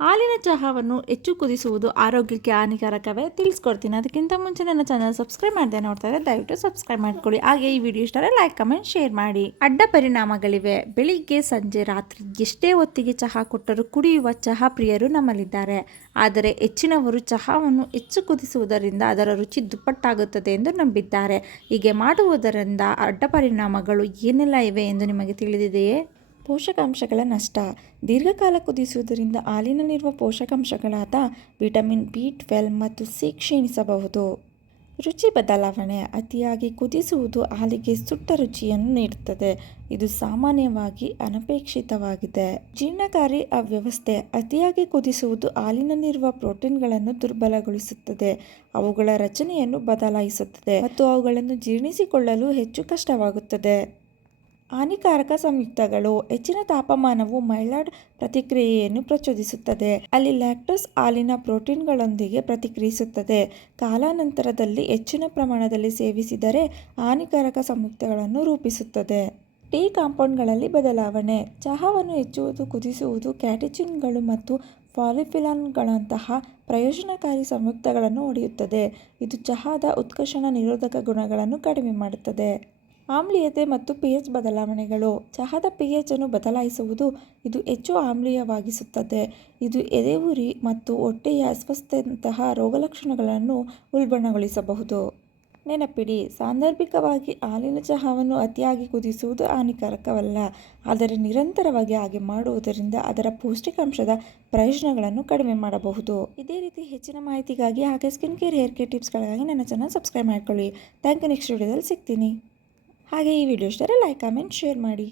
ಹಾಲಿನ ಚಹಾವನ್ನು ಹೆಚ್ಚು ಕುದಿಸುವುದು ಆರೋಗ್ಯಕ್ಕೆ ಹಾನಿಕಾರಕವೇ? ತಿಳಿಸ್ಕೊಡ್ತೀನಿ. ಅದಕ್ಕಿಂತ ಮುಂಚೆ ನನ್ನ ಚಾನಲ್ ಸಬ್ಸ್ಕ್ರೈಬ್ ಮಾಡದೆ ನೋಡ್ತಾ ಇದ್ದರೆ ದಯವಿಟ್ಟು ಸಬ್ಸ್ಕ್ರೈಬ್ ಮಾಡ್ಕೊಳ್ಳಿ. ಹಾಗೆ ಈ ವಿಡಿಯೋ ಇಷ್ಟ ಲೈಕ್ ಕಮೆಂಟ್ ಶೇರ್ ಮಾಡಿ. ಅಡ್ಡ ಪರಿಣಾಮಗಳಿವೆ. ಬೆಳಿಗ್ಗೆ ಸಂಜೆ ರಾತ್ರಿ ಎಷ್ಟೇ ಹೊತ್ತಿಗೆ ಚಹಾ ಕೊಟ್ಟರೂ ಕುಡಿಯುವ ಚಹಾ ಪ್ರಿಯರು ನಮ್ಮಲ್ಲಿದ್ದಾರೆ. ಆದರೆ ಹೆಚ್ಚಿನವರು ಚಹಾವನ್ನು ಹೆಚ್ಚು ಕುದಿಸುವುದರಿಂದ ಅದರ ರುಚಿ ದುಪ್ಪಟ್ಟಾಗುತ್ತದೆ ಎಂದು ನಂಬಿದ್ದಾರೆ. ಹೀಗೆ ಮಾಡುವುದರಿಂದ ಅಡ್ಡ ಪರಿಣಾಮಗಳು ಏನೆಲ್ಲ ಇವೆ ಎಂದು ನಿಮಗೆ ತಿಳಿದಿದೆಯೇ? ಪೋಷಕಾಂಶಗಳ ನಷ್ಟ. ದೀರ್ಘಕಾಲ ಕುದಿಸುವುದರಿಂದ ಹಾಲಿನಲ್ಲಿರುವ ಪೋಷಕಾಂಶಗಳಾದ ವಿಟಮಿನ್ B12 ಮತ್ತು ಸಿ ಕ್ಷೀಣಿಸಬಹುದು. ರುಚಿ ಬದಲಾವಣೆ. ಅತಿಯಾಗಿ ಕುದಿಸುವುದು ಹಾಲಿಗೆ ಸುಟ್ಟ ರುಚಿಯನ್ನು ನೀಡುತ್ತದೆ. ಇದು ಸಾಮಾನ್ಯವಾಗಿ ಅನಪೇಕ್ಷಿತವಾಗಿದೆ. ಜೀರ್ಣಕಾರಿ ಅವ್ಯವಸ್ಥೆ. ಅತಿಯಾಗಿ ಕುದಿಸುವುದು ಹಾಲಿನಲ್ಲಿರುವ ಪ್ರೋಟೀನ್ಗಳನ್ನು ದುರ್ಬಲಗೊಳಿಸುತ್ತದೆ, ಅವುಗಳ ರಚನೆಯನ್ನು ಬದಲಾಯಿಸುತ್ತದೆ ಮತ್ತು ಅವುಗಳನ್ನು ಜೀರ್ಣಿಸಿಕೊಳ್ಳಲು ಹೆಚ್ಚು ಕಷ್ಟವಾಗುತ್ತದೆ. ಹಾನಿಕಾರಕ ಸಂಯುಕ್ತಗಳು. ಹೆಚ್ಚಿನ ತಾಪಮಾನವು ಮೈಲಾಯ್ಡ್ ಪ್ರತಿಕ್ರಿಯೆಯನ್ನು ಪ್ರಚೋದಿಸುತ್ತದೆ. ಅಲ್ಲಿ ಲ್ಯಾಕ್ಟೋಸ್ ಹಾಲಿನ ಪ್ರೋಟೀನ್ಗಳೊಂದಿಗೆ ಪ್ರತಿಕ್ರಿಯಿಸುತ್ತದೆ. ಕಾಲಾನಂತರದಲ್ಲಿ ಹೆಚ್ಚಿನ ಪ್ರಮಾಣದಲ್ಲಿ ಸೇವಿಸಿದರೆ ಹಾನಿಕಾರಕ ಸಂಯುಕ್ತಗಳನ್ನು ರೂಪಿಸುತ್ತದೆ. ಟೀ ಕಾಂಪೌಂಡ್ಗಳಲ್ಲಿ ಬದಲಾವಣೆ. ಚಹಾವನ್ನು ಹೆಚ್ಚು ಕುದಿಸುವುದು ಕ್ಯಾಟೆಚಿನ್ಗಳು ಮತ್ತು ಪಾಲಿಫಿನಾಲ್ಗಳಂತಹ ಪ್ರಯೋಜನಕಾರಿ ಸಂಯುಕ್ತಗಳನ್ನು ಒಡೆಯುತ್ತದೆ. ಇದು ಚಹಾದ ಉತ್ಕರ್ಷಣ ನಿರೋಧಕ ಗುಣಗಳನ್ನು ಕಡಿಮೆ ಮಾಡುತ್ತದೆ. ಆಮ್ಲೀಯತೆ ಮತ್ತು pH ಬದಲಾವಣೆಗಳು. ಚಹಾದ pH ಅನ್ನು ಬದಲಾಯಿಸುವುದು ಇದು ಹೆಚ್ಚು ಆಮ್ಲೀಯವಾಗಿಸುತ್ತದೆ. ಇದು ಎದೆಯುರಿ ಮತ್ತು ಹೊಟ್ಟೆಯ ಅಸ್ವಸ್ಥತೆಯಂತಹ ರೋಗಲಕ್ಷಣಗಳನ್ನು ಉಲ್ಬಣಗೊಳಿಸಬಹುದು. ನೆನಪಿಡಿ, ಸಾಂದರ್ಭಿಕವಾಗಿ ಹಾಲಿನ ಚಹಾವನ್ನು ಅತಿಯಾಗಿ ಕುದಿಸುವುದು ಹಾನಿಕಾರಕವಲ್ಲ, ಆದರೆ ನಿರಂತರವಾಗಿ ಹಾಗೆ ಮಾಡುವುದರಿಂದ ಅದರ ಪೌಷ್ಟಿಕಾಂಶದ ಪ್ರಯೋಜನಗಳನ್ನು ಕಡಿಮೆ ಮಾಡಬಹುದು. ಇದೇ ರೀತಿ ಹೆಚ್ಚಿನ ಮಾಹಿತಿಗಾಗಿ ಹಾಗೆ ಸ್ಕಿನ್ ಕೇರ್ ಹೇರ್ ಕೇರ್ ಟಿಪ್ಸ್ಗಳಿಗಾಗಿ ನನ್ನ ಚಾನಲ್ ಸಬ್ಸ್ಕ್ರೈಬ್ ಮಾಡ್ಕೊಳ್ಳಿ. Thank you. ನೆಕ್ಸ್ಟ್ ವಿಡಿಯೋದಲ್ಲಿ ಸಿಗ್ತೀನಿ. ಹಾಗೆ ಈ ವಿಡಿಯೋ ಇಷ್ಟ ಲೈಕ್ ಕಮೆಂಟ್ ಶೇರ್ ಮಾಡಿ.